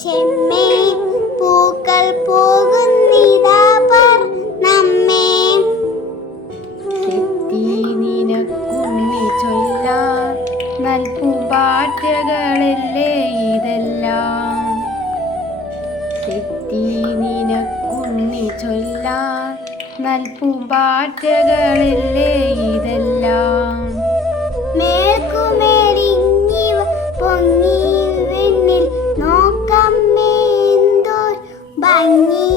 ചെമ്മേ പൂക്കൾ പോകുന്നിതാ നമ്മേ. എത്തി നിനക്കുണ്ണി ചൊല്ലാൻ നൽപൂമ്പാറ്റകളല്ലേ ഇതെല്ലാം. എത്തി നിനക്കുണ്ണി ചൊല്ലാൻ നൽപൂമ്പാറ്റകളല്ലേ ഇതെല്ലാം. മേൽക്കുമേലിങ്ങിവ പൊങ്ങി വെണ്ണിൽ നോക്കമ്മേ എന്തോർ ഭംഗി.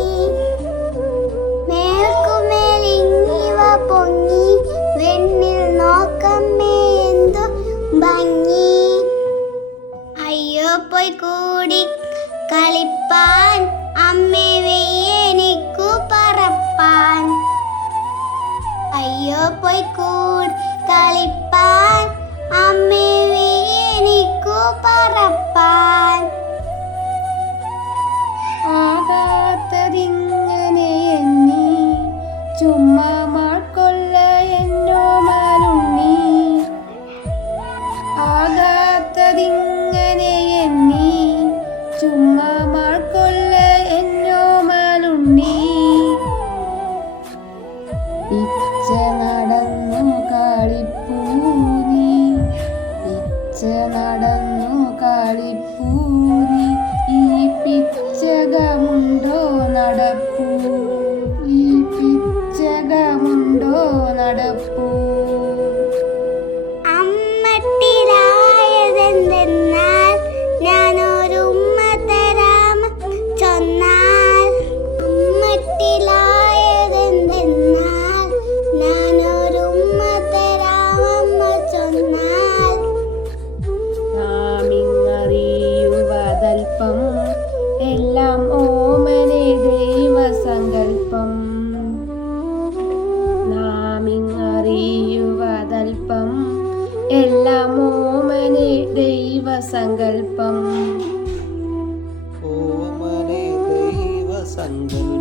മേൽക്കുമേലിങ്ങിവ പൊങ്ങി വെണ്ണിൽ നോക്കമ്മേ എന്തോർ ഭംഗി. അയ്യോ പോയി കൂടി കളിപ്പാൻ അമ്മേ വെയ്യെനിക്കു പറപ്പാൻ. അയ്യോ പോയി കൂടി കളിപ്പാൻ അമ്മേ വെയ്യെനിക്കു പറപ്പാൻ. ആകാത്തതിങ്ങനെ എന്നീ ചുമ്മാ മാൾക്കൊല്ല എന്നോമാലുണ്ണി. ആകാത്തതിങ്ങനെ എന്നീ ചുമ്മാ മാൾക്കൊല്ല എന്നോമാലുണ്ണി. പിച്ച നടന്നു കളിപ്പൂനി, പിച്ച നടന്നു കളിപ്പൂനി. ഈ പിച്ചകമുണ്ടോ നടപ്പൂ, ഈ പിച്ചകമുണ്ടോ നടപ്പൂ. അമ്മട്ടിലായതെന്തെന്നാൽ ഞാനൊരു ഉമ്മ തരാമ ചൊന്നാൽ. അമ്മട്ടിലായതെന്തെന്നാൽ ഞാനൊരു ഉമ്മ തരാമമ്മ ചൊന്നാൽ. നാമിങ്ങറിയുവതൽപ്പം എല്ലാം ഓമനെ ദൈവസങ്കൽപ്പം. നാമിങ്ങറിയുവതൽപ്പം എല്ലാം ഓമനെ ദൈവസങ്കൽപ്പം. ഓമനെ ദൈവസങ്കൽപ്പം.